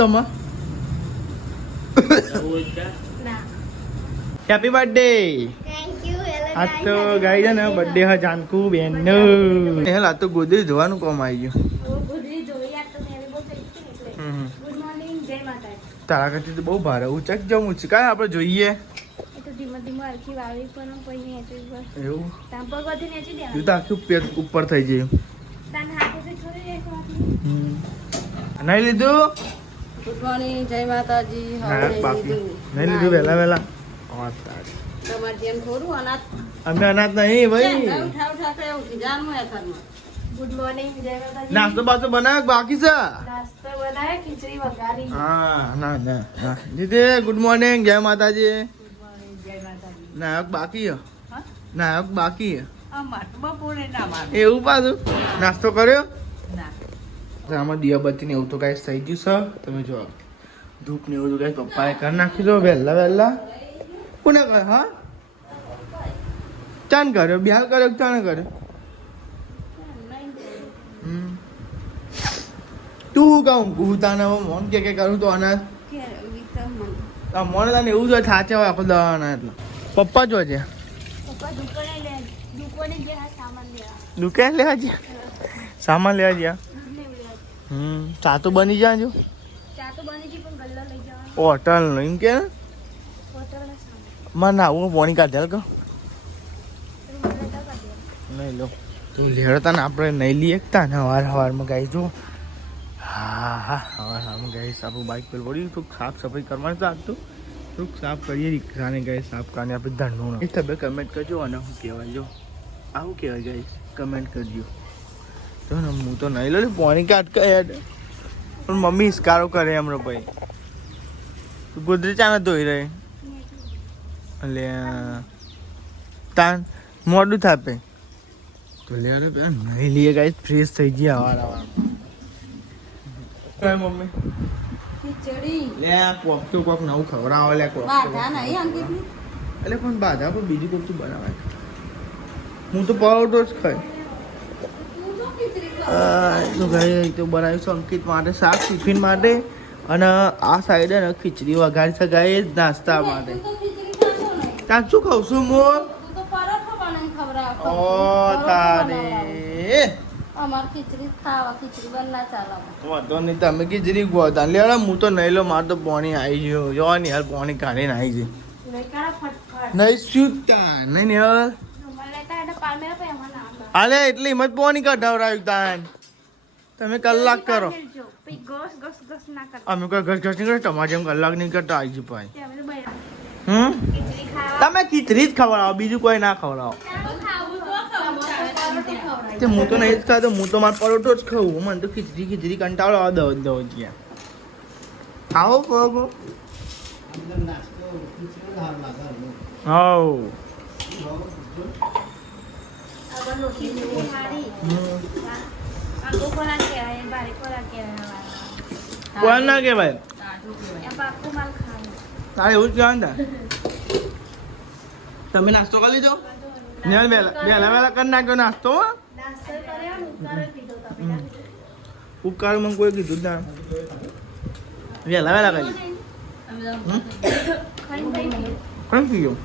તમે happy birthday આજ તો ગાઈ છે ને બર્થડે હા જાનકુ બેન નો આ તો ગોદરી ધોવાનું કામ આવી ગયું તારા કરતી તો બહુ ભારે ઉચક જવું છે કાંઈ આપણે જોઈએ એવું તો આખું પેટ ઉપર થઈ ગયું નહીં લીધું ગુડ મોર્નિંગ જય માતાજી નહીં લીધું વહેલા વહેલા તમારે જેમ થોડું અનાજ અમે અનાજ નહીં ભાઈ ગુડ મોર્નિંગ જય માતાજી નાસ્તો બાસ્તો બનાવ બાકી છે નાસ્તો બનાવે ખીચડી વઘારી હા ના ના ના દીદી ગુડ મોર્નિંગ જય માતાજી ગુડ મોર્નિંગ જય માતાજી નાયક બાકી હે નાયક બાકી હે બપોરે ના માર એવું પાછું નાસ્તો કર્યો ના આમાં દિયાબત્તી ને એવું તો કાંઈ થઈ ગયું છે તમે જો ધૂપ ને એવું તો કાંઈ પપ્પાએ કરી નાખી દો વહેલા વહેલા કોને કરે હા ચાન કર્યો બિહાર કર્યો ચાને કર્યો તું કહું હું તને મોન કે કરું તો અનાજ મને તને એવું જ થાચે હોય આખો દવાના એટલે પપ્પા જો છે દુકાન લેવા છે સામાન લેવા ગયા ચા તો બની જાય જો હોટલ એમ કે મને ના આવું પોણી કાઢેલ કહો નહીં લો તું લેડતા ને આપણે નહીં લઈ એકતા ને હવારમાં ગાઈ જો હા હા હવારમાં ગાઈ આપણું બાઇક પેલું પડી થોડુંક સાફ સફાઈ કરવાની તો આજતું થોડુંક સાફ કરીએ રિક્ષાને ગાઈ સાફ કરીને આપણે ધરનું એ તમે કમેન્ટ કરજો અને શું કહેવાય જો આવું કહેવાય ગાઈ કમેન્ટ કરજો જો ને હું તો નહીં લો પોણી કાઢ કહે પણ મમ્મી ઇસ્કારો કરે એમનો ભાઈ તું ગોદરી ચાને ધોઈ રહે એટલે તાન મોડું થાપે તો લે પેલા નહીં લઈએ ગાઈ ફ્રેશ થઈ ગયા હવાર મમ્મી ખીચડી લે કોક તો કોક નવું ખવડાવો લે કોક બાધા નહીં અંકિતની એટલે પણ બાધા પણ બીજું કોક તો બનાવાય હું તો પરોઠો જ ખાય તો ભાઈ તો બનાવ્યું છે અંકિત માટે શાક ટિફિન માટે અને આ સાઈડે ને ખીચડી વઘારી છે ગાય નાસ્તા માટે ત્યાં શું ખાઉં છું હું ઓ તારે અમાર ખીચડી ખાવા ખીચડી બનના ચાલો વાંધો નહીં તમે ખીચડી ગોતા લે હું તો નહીં લો મારે તો પાણી આવી ગયું જો ને યાર પાણી કાઢીને આવી ગઈ નહીં શું નહીં ને યાર હાલે એટલે હિંમત પાણી કઢાવરાયું તાન તમે કલાક કરો અમે કોઈ ઘસ ઘસ નહીં કરો તમારે જેમ કલાક નહીં કરતા આવી જ ભાઈ તમે ખીચડી જ ખવડાવો બીજું કોઈ ના ખવડાવો હું તો નહીં જ ખાતો હું તો મારો પરોઠો જ ખાઉં મને તો ખીચડી કંટાળો આવે દવ ગયા ખાઓ પગો હાઉ કોણ ના કે ભાઈ તારે એવું જ કહેવાય ને તમે નાસ્તો કરી લીધો વહેલા વહેલા કરી નાખ્યો નાસ્તો ઉકાર મને કોઈ કીધું જ ના વહેલા વહેલા કરી કોણ કીધું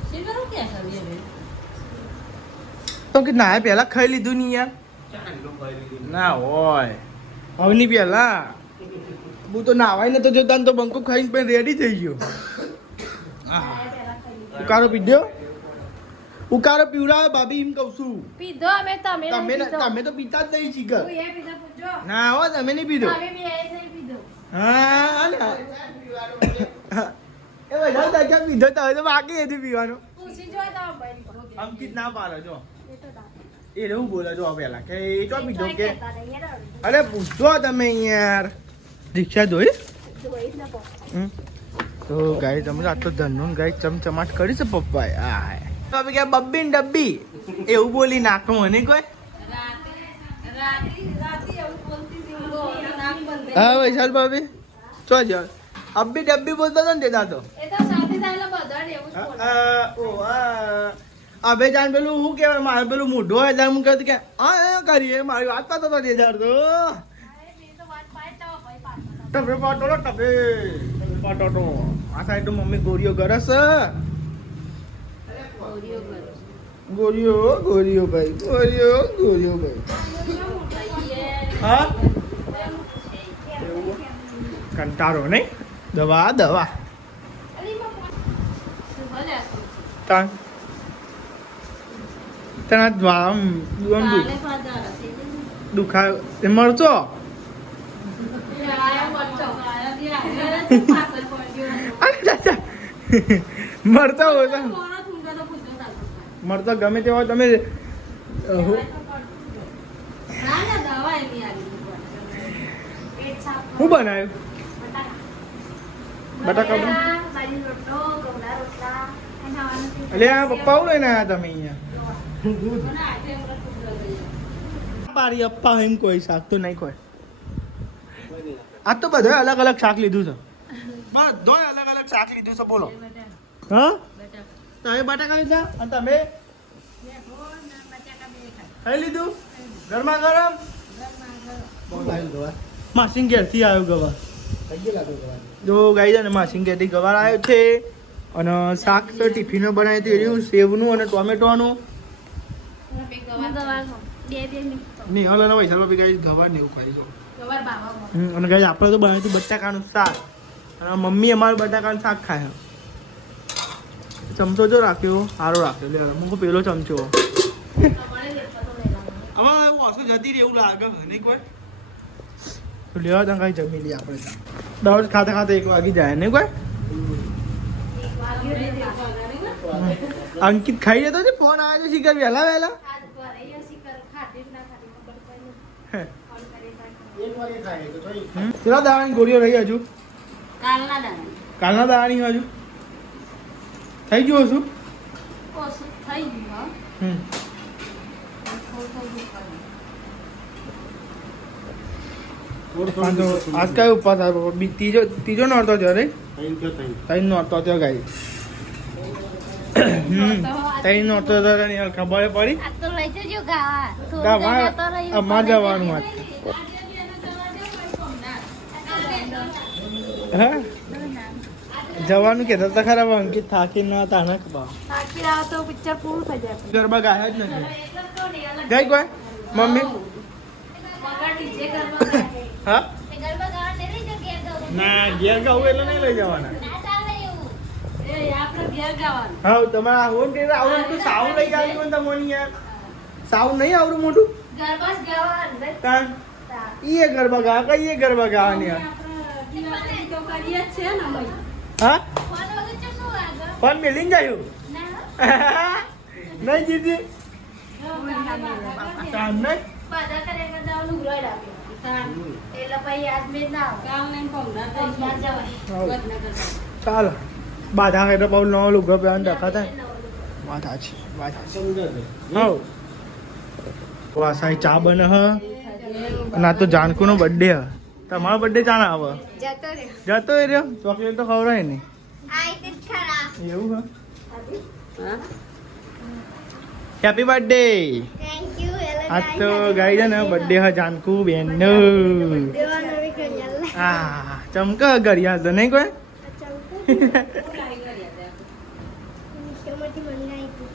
તો કે ના પહેલા ખાઈ લીધું નહીં યાર ના હોય હવે નહીં પહેલા હું તો નાવાય ને તો જોતા તો બંકો ખાઈને પણ રેડી થઈ ગયો ઉકારો પીધો ઉકારો પીવડાવે ભાભી એમ કહું છું પીધો અમે તમે તો પીતા જ નહીં ચીકર ના હો તમે નહીં પીધો હા એ બધા દાદા પીધો તો હવે તો બાકી હતી પીવાનો અંકિત ના પાડો જો એ એવું બોલે જો પેલા કે એ તો પીધો કે અરે પૂછો તમે યાર રિક્ષા ધોઈ તો ગાય તમે આ તો ધનનું ગાય ચમચમાટ કરી છે પપ્પાએ આ હવે કે બબ્બી ને ડબ્બી એવું બોલી નાખો મને કોઈ હા વૈશાલ ભાભી ચો જ અબ્બી ડબ્બી બોલતો હતો ને દેતા તો અબે જાન પેલું શું કહેવાય મારે પેલું મોઢું હોય ત્યારે હું કહેતું કે હા કરીએ મારી વાત કરતો હતો દેદાર તો ટપે પાટોળો ટપે પાટોટો આ સાઈડ તો મમ્મી ગોરીઓ ગરસ ગોરીઓ કરે. ગોરીઓ ભાઈ ગોરીઓ ભાઈ હા એવું કંટાળો નહીં દવા શું ભલે તાન તને આમ કાલે ખાધા હતી. દુખા એ મરચો આયા મરચો. આયા પાછળ પડી ગયો. અરે ચાચા મરચા હોય તો મોરો થૂંકા તો પૂછો ના. મરચા ગમે તે હોય તમે ના દવા એની આવી. પેટ સાફ. શું બનાવ્યું બટાકા બાજરી રોટલો, ગોળા રોટલા, અને ખાવાનું છે. એટલે આ પપ્પા હું લઈને આવ્યા તમે અહીંયા મને આજે હમણાં ટુકડો થઈ. પારી અપ્પા એમ કોઈ શાક તો નહીં કોઈ આ તો બધોય અલગ અલગ શાક લીધું છે બધોય અલગ અલગ શાક લીધું છે બોલો હા તમે બટાકા લીધા અને તમે ખાઈ લીધું ગરમા ગરમ માસીન ઘેરથી આવ્યો ગવાર જો ગાઈ છે ને માસીન ઘેરથી ગવાર આવ્યો છે અને શાક તો ટિફિનમાં બનાવી હતી રહ્યું સેવનું અને ટોમેટોનું નહીં હલ અને પૈસા રૂપિયા ગાઈ ગવાર ને એવું ખાઈશું અને ગાઈ આપણે તો બનાવ્યું હતું બટાકાનું શાક અને મમ્મી અમારું બટાકાનું શાક ખાય ચમચો જો રાખ્યો સારો રાખ્યો લે અમુક પેલો ચમચો હવે ઓછું જતી રહે એવું લાગે નહીં કોઈ તો લેવા ત્યાં કાંઈ જમી લઈએ આપણે દરરોજ ખાતા ખાતા 1 વાગી જાય નહીં કોઈ અંકિત ખાઈ જતો છે ફોન આવ્યો છે શિખર વહેલા કેટલા દાવાની ગોળીઓ રહી હજુ કાલના દાવાની હજુ થઈ ગયું શું થઈ ગયું. આજ કઈ ઉપવાસ આવ્યો ત્રીજો નોરતો થયો રે ત્રણ નોરતો થયો ગાઈ ત્રણ નોરતો થયો ખબર પડી આ તો લઈ જજો ગાવા. અમાર જવાનું વાત હા જવાનું કહેતા હતા ખરા પણ અંકિત થાકી ના હતા ને થાકી આવો તો પિક્ચર પૂરું થઈ જાય. ગરબા ગાયા જ નથી ગઈ કોઈ મમ્મી હા ના ઘેર ગાવું એટલે નહીં લઈ જવાના હા તમારે આવું ને આવડું તો સાવ લઈ આવ્યું ને તમને યાર સાવ નહીં આવડું મોટું તાન ઈ ગરબા ગા કઈ એ ગરબા ગાવાની હા ફોન મેલીને જાયું નહીં જીતી તાન નહીં ચાલો બાધા ખાઈ તો બહુ નવો લુગડો પહેરવાનું દેખાતા બાધા છે હા વાસાઈ ચા બને હ અને આ તો જાનકુનો બર્થડે હ તમારો બર્થડે ચાને આવે જતો રહ્યો ચોકલેટ તો ખવડાય નહીં એવું હ હેપી બર્થડે આજ તો ગાઈ છે ને બર્થડે હ જાનકુ બેન નો હા ચમક ઘડિયાળ તો નહીં કોઈ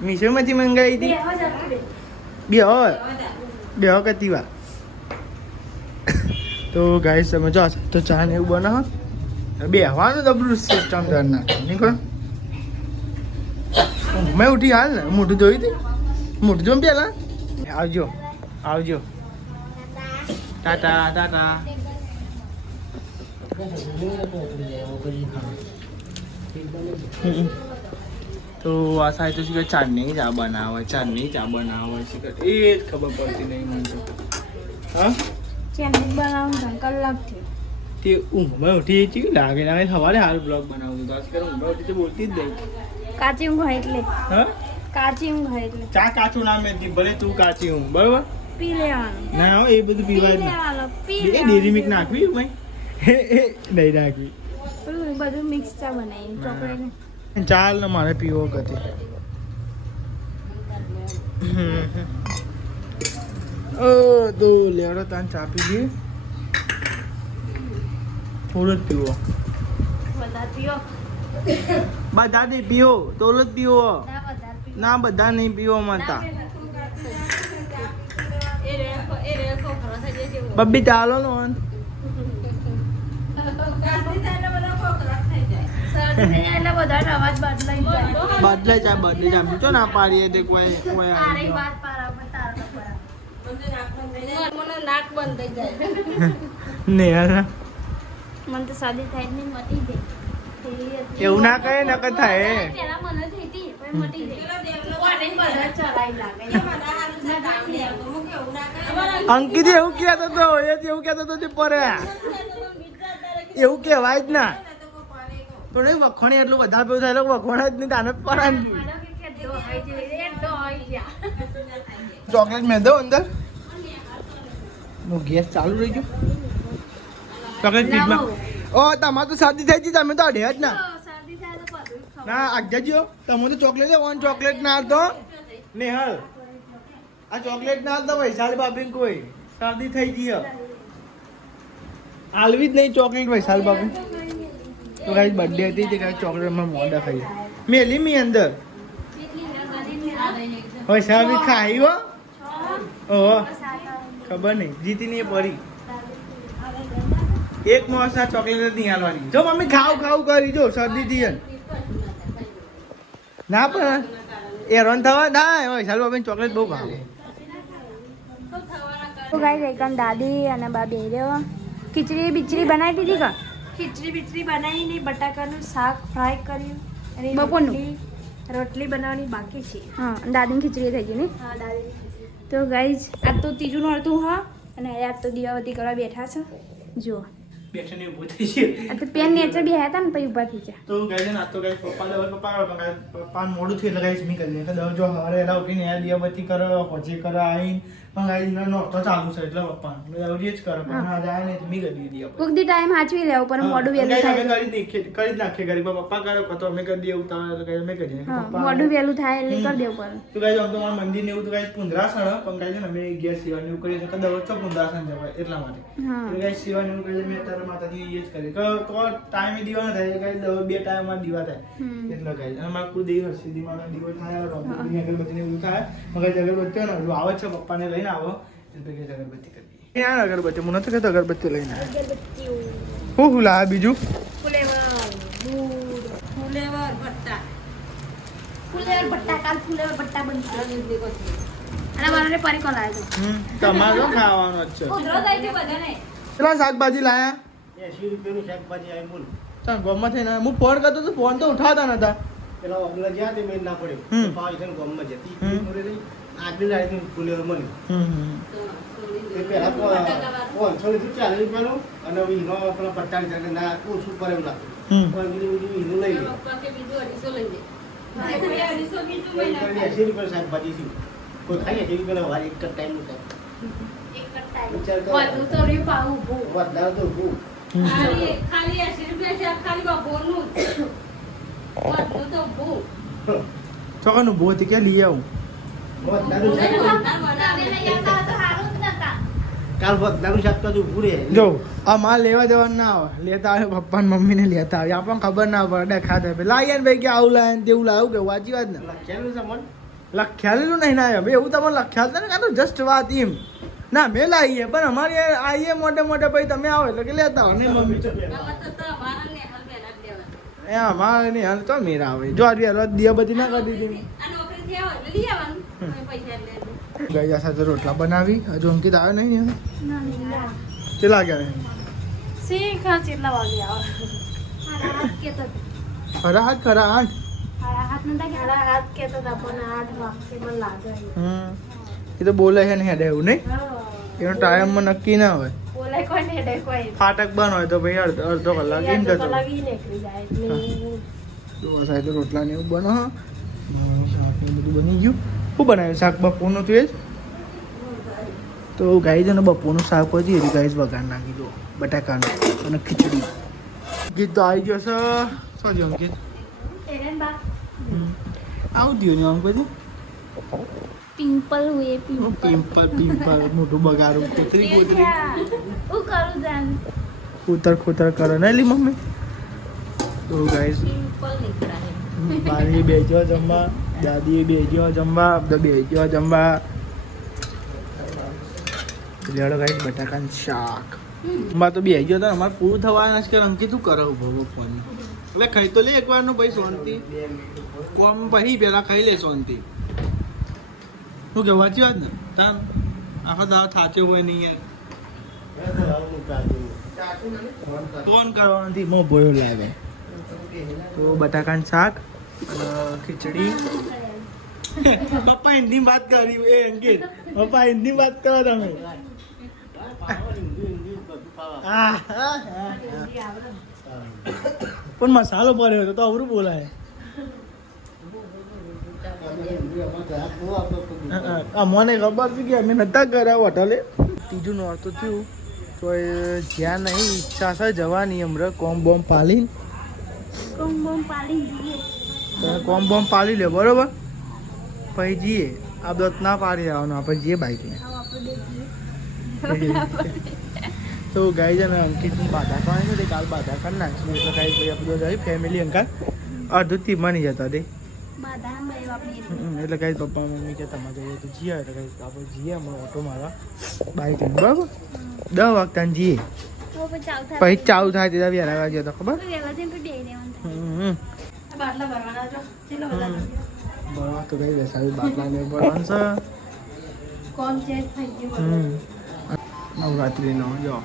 મીશોમાંથી મંગાવી હતી બે કતી વાર તો ગાઈ તમે જો તો ચા ને એવું બને બેહવાનું ડબલું સિસ્ટમ દર નાખે નહીં કોઈ મેં ઉઠી હાલ ને મોઢું જોઈ હતી મોઢું જોઈ પેલા આવજો ટાટા ટાટા તો આ સાહેબ તો શીખર ચાંદની ચા બનાવે છે શીખર એ જ ખબર પડતી નહીં મને તો હા તે ઊંઘમાં ઉઠી ચી લાગે સવારે સારું બ્લોગ બનાવતું તો આજકાલ ઊંઘમાં ઉઠી તો બોલતી જ નહીં કાચી ઊંઘ હોય એટલે હા કાચી ઊંઘ હોય એટલે ચા કાચું ના મેં ભલે તું કાચી ઊંઘ બરોબર પી લેવાનું ના એ બધું પીવાય જ પી એ ડેરી મિલ્ક નાખવી ભાઈ નહીં નાખવી લેવાનું બધું મિક્સ ચા બનાવી ચોકલેટ ચાલ ને મારે પીવો કતી ઓ તો લેવડો તાન ચા પી દઈએ થોડો જ પીવો બધા પીઓ બધા નહીં પીવો થોડો જ પીવો ના બધા પીઓ ના બધા નહીં પીવો માતા એ રે ખોખરો થઈ જાય જેવો બબ્બી ચાલો નો શરદી થાય એટલે બધાનો અવાજ બદલાઈ જાય બદલાય જાય હું તો ના પાડીએ તે કોઈ કોઈ તારી વાત પારા પર તારા પર મને નાક બંધ થઈ જાય ને યાર મને તો શરદી થાય ને મટી જાય એવું ના કહે ન કે થાય પેલા મને થઈ હતી પણ મટી જાય કોને બધા ચલાઈ લાગે અંકિત એવું કહેતો તો એ જ એવું કહેતો તો તે પરે એવું કહેવાય જ ના તો નહીં વખોણી એટલું વધારે પેલું થાય વખોણ જ નહીં તાને પરાન ચોકલેટ મેં દો અંદર ગેસ ચાલુ રહી ગયો ચોકલેટ પીકમાં ઓ તમારે તો શરદી થઈ ગઈ તમે તો અઢે જ ના ના આગળ તમે તો ચોકલેટ ઓન ચોકલેટ ના તો નેહલ આ ચોકલેટ ના તો વૈશાલી બાબી કોઈ શરદી થઈ ગઈ આલવી જ નહીં ચોકલેટ વૈશાલી બાબી તો કાંઈ બર્થડે હતી તે કાંઈ ચોકલેટમાં મોડા ખાઈ મેલી મી અંદર વૈશાલી ખાઈ હો ઓહો ખબર નહીં જીતીની એ પડી એક મોસા ચોકલેટ નહીં હાલવાની જો મમ્મી ખાવ કરી જો શરદી થી ના પણ એરોન થવા ના વૈશાલી બાબી ચોકલેટ બહુ ભાવે તો ગાઈસ એકમ દાદી અને બા બે રહ્યો ખીચડી બીચડી બનાવી દીધી કા ખીચડી બીચડી બનાવીને બટાકાનું શાક ફ્રાય કર્યું અને બપોરનું? રોટલી બનાવવાની બાકી છે હા દાદીની ખીચડી થઈ ગઈ ને હા દાદી તો ગાઈસ આજ તો ત્રીજું નોરતું હા અને આજ તો દિવાવતી કરવા બેઠા છે જુઓ બેઠાને ઊભું થઈ છે આ તો પેન નેચર બી હતા ને પછી ઊભા થઈ ગયા તો ગાઈ ના તો ગાઈ પપ્પા મોડું થયું એટલે ગાઈ મી કરી કે જો હવારે એલા ઉઠીને આ દિયાબત્તી કરો હોજે કરો આવીને પણ ગાઈ નોરતો ચાલુ છે એટલે પપ્પા જ કરો પણ આ જાય ને મી કરી દીધી કોક દી ટાઈમ હાચવી લેવો પણ મોડું વહેલું થાય કરી નાખીએ ગરીબ પપ્પા કરો તો અમે કરી દઈએ ઉતાવળ એટલે અમે કરીએ હા મોડું વહેલું થાય એટલે કરી દેવું પડે તો ગાઈ આમ તો મારા મંદિર ને એવું તો ગાઈ પુંદરાસણ પણ ગાઈ છે ને અમે ગેસ સેવા એવું કરીએ તો દવા તો પુંદરાસણ જવાય એટલા માટે હા એટલે ગાઈ સેવા એવું કરીએ મેં તારા માતાજી એ જ કરી તો ટાઈમે દીવા ના થાય ગાઈ દવા 2 ટાઈમમાં દીવા થાય એટલે ગાઈ અને મારા કુળ દેવ હરસીદી માં દીવો થાય રોબની અગરબત્તી ને એવું થાય મગર અગરબત્તી ને આવે છે પપ્પાને લઈને આવો એટલે કે અગરબત્તી કરી દઈએ યાર અગરબત્તી મને તો કે અગરબત્તી લઈને આવે હું લાયા બીજું ફુલેવર ભટ્ટા ફુલેવર બટ્ટા બનશે અને મારે પરી કોલ આવ્યો તમારો ખાવાનો જ છે ઉધરો થાય છે બધાને કેટલા શાકભાજી લાયા 80 રૂપિયાનું શાકભાજી આવી બોલ ચાલ ગોમમાં થઈને હું ફોન કરતો તો ફોન તો ઉઠાવતા નતા પેલા અગલા જ્યાં તે મેળ ના પડ્યો હમ. પાવ છે ને ગામમાં જતી મોરે રહી આગલી લાઈન ફૂલેર મળી એ પેલા તો 500 થી 40 રૂપિયાનું અને વીનો પેલા 45 રૂપિયા ના ઓછું પર એમ લાગે પણ બીજું વીનું લઈ લે પપ્પા કે બીજું 250 લઈ લે 250 બીજું કોઈ લઈ લે 80 રૂપિયા શાકભાજી છે કોઈ ખાઈ 80 રૂપિયા વાર એક જ ટાઈમ નું એક કટ્ટા વિચાર કરો. બધું તો રહ્યું પાવું ઊભું. વધારે તો ઊભું. ખાલી 80 રૂપિયા છે ખાલી બપોરનું જ. બધું તો ઊભું. ચોકાનું બહુ હતી ક્યાં લઈ આવું વધારેનું શાક કાલ વધારેનું શાક તો હજુ ઊભું રહે. જો આ માલ લેવા જવાનું ના આવે લેતા આવે પપ્પા ને મમ્મી ને લેતા આવે આપણને ખબર ના પડે ખાતા પે લાવીએ ને ભાઈ કે આવું લાવે ને તેવું લાવું કે વાંચી વાત ને લખ્યાનું છે મન. લખ્યાલેલું નહીં ના આવે એવું તમને લખ્યાલ ને કાં તો જસ્ટ વાત એમ ના મેં લાવીએ પણ અમારે આવીએ મોટે મોટે ભાઈ તમે આવો એટલે કે લેતા આવો નહીં મમ્મી આમાં તો અમારા ને હાલ બેના જ દેવાના. એ અમારે નહીં હાલ તો મેરા આવે જો આજે હલવા દિયાબત્તી ના કરી દીધી આ નોકરી થી આવો એટલે લઈ આવવાનું. તમે પૈસા લે ગયા સાથે રોટલા બનાવી હજુ અંકિત આવ્યો નહીં ને કેટલા ગયા શીખા કેટલા વાગે આવે ખરા હાથ હાથ નતા કે હાથ કેતો હતા પણ 8 વાગે મને લાગે એ તો બોલે છે ને હેડે એવું નહીં એનો ટાઈમમાં નક્કી ના હોય બોલે કોઈ ને ડે કોઈ ફાટક બંધ હોય તો ભાઈ અડધો કલાક એમ જતો નીકળી જાય એટલે સાહેબ તો રોટલા ને એવું બનો શાક ને બધું બની ગયું શું બનાવ્યું શાક બપોરનું તું એ જ તો ગાઈ છે ને બપોરનું શાક હતી એની ગાઈ વઘાર નાખી દો બટાકાનું અને ખીચડી ગીત તો આવી ગયો છે શું થયું અંકિત એરન બા આવું થયું ને અંક પછી પિમ્પલ હુએ પિમ્પલ મોટું બગાડું કોતરી હું કરું જાન ખૂતર કરો ને લી મમ્મી. તો ગાઈસ સિમ્પલ નીકળાય. મારી બેજો જમવા, દાદી બેજો જમવા, બધા બેજો જમવા. લેડો ગાઈસ બટાકાનું શાક. માં તો બેજો તો અમારે પૂરું થવાનું છે કે અંકિત તું કરો ભગો ફોન. એટલે ખાઈ તો લે એકવાર નું ભાઈ શાંતિ. કોમ પછી પેલા ખાઈ લે શાંતિ. શું કે વાંચી વાત ને તાન આખો દાવ થાચો હોય નહીં યાર. ફોન કરવાથી મો બોયો લાગે. તો બટાકાનું શાક ખીચડી. પપ્પા હિન્દી વાત કરી એ અંકિત. પપ્પા હિન્દી વાત કરો તમે. પણ મસાલો પડ્યો તો અવરું બોલાય. મને ખબર છે કે અમે નતા કર્યા હોટલે. ત્રીજું નોરતું થયું તો જ્યાં નહીં ઈચ્છા છે જવાની હમણાં કોમ બોમ પાલી. કોમ બોમ પાલી લે બરોબર પછી જઈએ. આ દોત ના પાડી આવવાનું આપણે જઈએ બાઈક ને. તો ગાઈ છે ને અંકિત બાધા કરવાની છે કાલ બાધા કરી નાખશું એટલે કાંઈ ભાઈ આપણે જાય ફેમિલી અંકલ અડધું તીમાની જતા દે એટલે કાંઈ પપ્પા મમ્મી કે તમારે જઈએ તો જઈએ એટલે કાંઈ આપણે જઈએ હમણાં ઓટો મારવા બાઈક લઈને બરાબર 10 વાગતા જઈએ પછી ચાલુ થાય ત્યાં વહેલા વાગ્યો તો ખબર બરાબર તો કઈ બેસાડી બાટલા ને ભરવાનું છે નવરાત્રીનો જો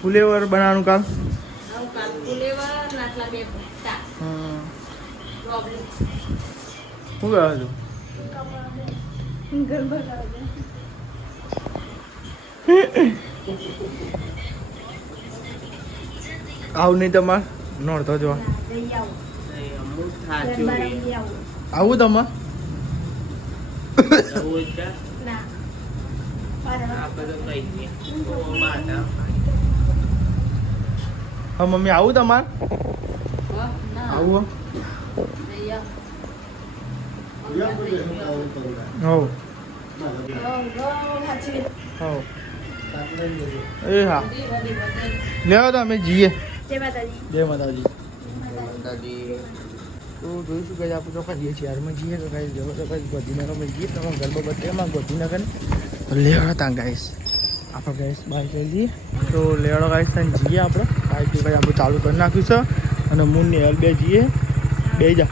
ફુલેવર બનાવવાનું કાલ. શું કહે છું આવું નહીં તમારે નોડતો જો આવું તમારે હા મમ્મી આવું તમારે આવું એ હા લેવા તો અમે જઈએ. જય માતાજી. તો જોઈશું કે આપણે તો કરીએ છીએ યારમાં જઈએ તો કાંઈ જવો તો કાંઈ ગોધીનગરમાં જઈએ તમે ગરબા બધામાં ગોધીનગર લેવા હતા ગાઈસ આપણે ગાઈસ બાઈક લઈ જઈએ. તો લેવાડો ગાઈસ તને જઈએ આપણે બાઈક ભાઈ આપણે ચાલુ કરી નાખ્યું છે અને મૂન ને હેલ બે જઈએ બે જા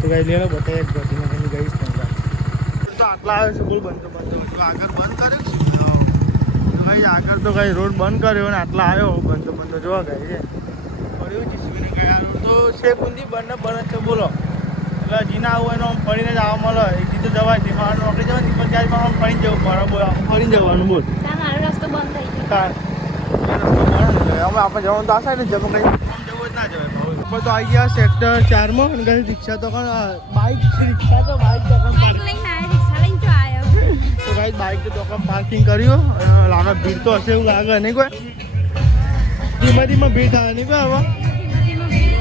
તો કાંઈ લેવા બતાવીએ ગોધીનગરની ગાઈસ તો આટલા આવ્યો છે બોલ બંધ આગળ બંધ કર્યો તો કાંઈ આગળ તો કાંઈ રોડ બંધ કર્યો ને આટલા આવ્યો બંધ જોવા ગાય છે તો શેખ ઊંધી બંને બને છે બોલો એટલે જીના આવું એનો ફરીને જ આવવા મળે એથી તો જવાય દીમાં નોકરી જવાય પણ ત્યાં ફરીને જવું પડે બોલ ફરીને જવાનું બોલ રસ્તો બંધ થઈ ગયો અમે આપણે જવાનું તો આશા ને જવું કંઈ જવું જ ના જવાય ઉપર તો આવી ગયા સેક્ટર 4 માં અને કઈ રિક્ષા તો બાઇક રિક્ષા તો બાઇક તો તો ગાઈસ બાઇક તો પાર્કિંગ કર્યું લાગે ભીડ તો હશે એવું લાગે નહીં કોઈ ધીમે ભીડ થાય નહીં કોઈ હવે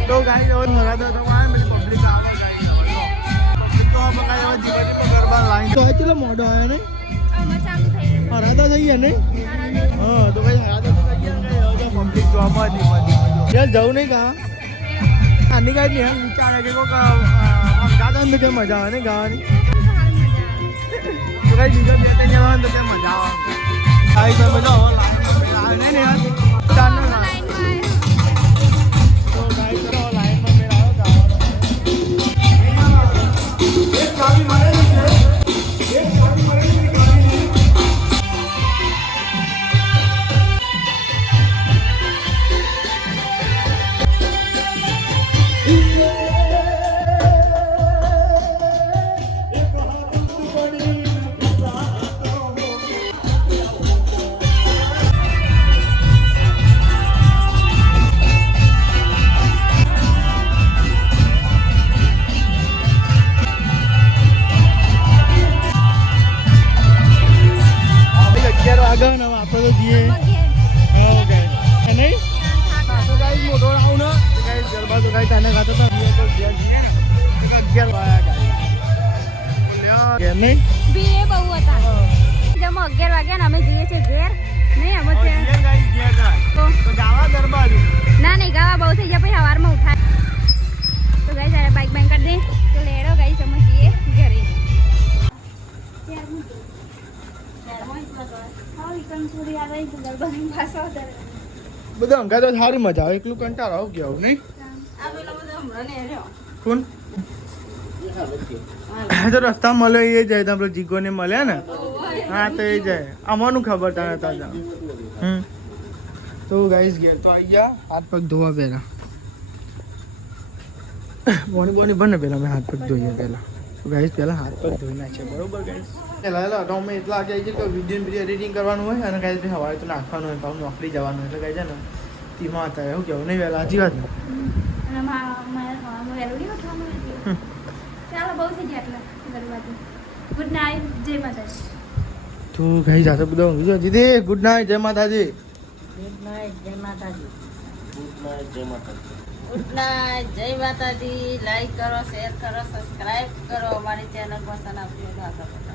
તો ગાઈસ હવે હરાદા તો આવે બધી પબ્લિક આવે ગાઈસ પબ્લિક તો હવે કાંઈ હવે ધીમે ગરબા લાઈન તો ચલો મોડો આવ્યો ને હરાદા થઈ ગયા ને હા તો ભાઈ હરાદા તો થઈ ગયા હવે પબ્લિક જોવા ધીમે યાર જવું નહીં કા આની કાંઈ નહીં વિચારે કે કોઈક ગાતા તો કેમ મજા આવે ને ગાવાની તો કઈ બીજો 2-3 જણા તો કેમ મજા આવે આવી તો મજા આવે ને યાર ચાર ના તો ગાઈ તો લાઈનમાં મેળ આવ્યો એક ચાવી મળે છે એક ચાવી મળે છે એટલે અમે 11 વાગ્યા ને અમે જઈએ છીએ ઘેર નહીં અમે હવે ત્યાં ઘેર guys, ઘેર જાય. તો તો ગાવા ગરબા હજુ. ના નહીં ગાવા બહુ થઈ જાય પછી સવારમાં ઉઠાય તો ગાઈસ આ બાઈક બેંક કરી દે તો લેડો ગાઈસ અમે જઈએ ઘરે બધા અંગા તો સારી મજા આવે એકલું કંટાળો આવું કેવું નહીં આ પેલો બધો હમણાં ને રહ્યો. કોણ તો રસ્તા મળે એ જાય તો જીગો ને મળ્યા ને હા તો એ જાય અમારું ખબર તારે તાજા તો ગાઈસ ઘેર તો આવી ગયા હાથ પગ ધોવા પહેલા બોની બને પહેલા મેં હાથ પગ ધોઈએ પહેલા તો ગાઈસ પહેલા હાથ પગ ધોઈ નાખીએ બરોબર ગાઈસ પહેલા તો અમે એટલા આગે આવી કે વિડીયો એડિટિંગ કરવાનું હોય અને ગાઈસ સવારે તો નાખવાનું હોય પાછું નોકરી જવાનું એટલે ગાઈસ છે ને તેમાં હતા એવું કેવું નહીં વહેલા સાચી વાત ને ચાલો બહુ થઈ ગયા એટલે ગુડ નાઇટ જય માતાજી તો ગાઈસ આ તો બધા ઊંઘી જાઓ દીદી ગુડ નાઇટ જય માતાજી ગુડ નાઇટ જય માતાજી ગુડ નાઇટ જય માતાજી ગુડ નાઇટ જય માતાજી લાઈક કરો શેર કરો સબસ્ક્રાઇબ કરો અમારી ચેનલ પસંદ આપજો.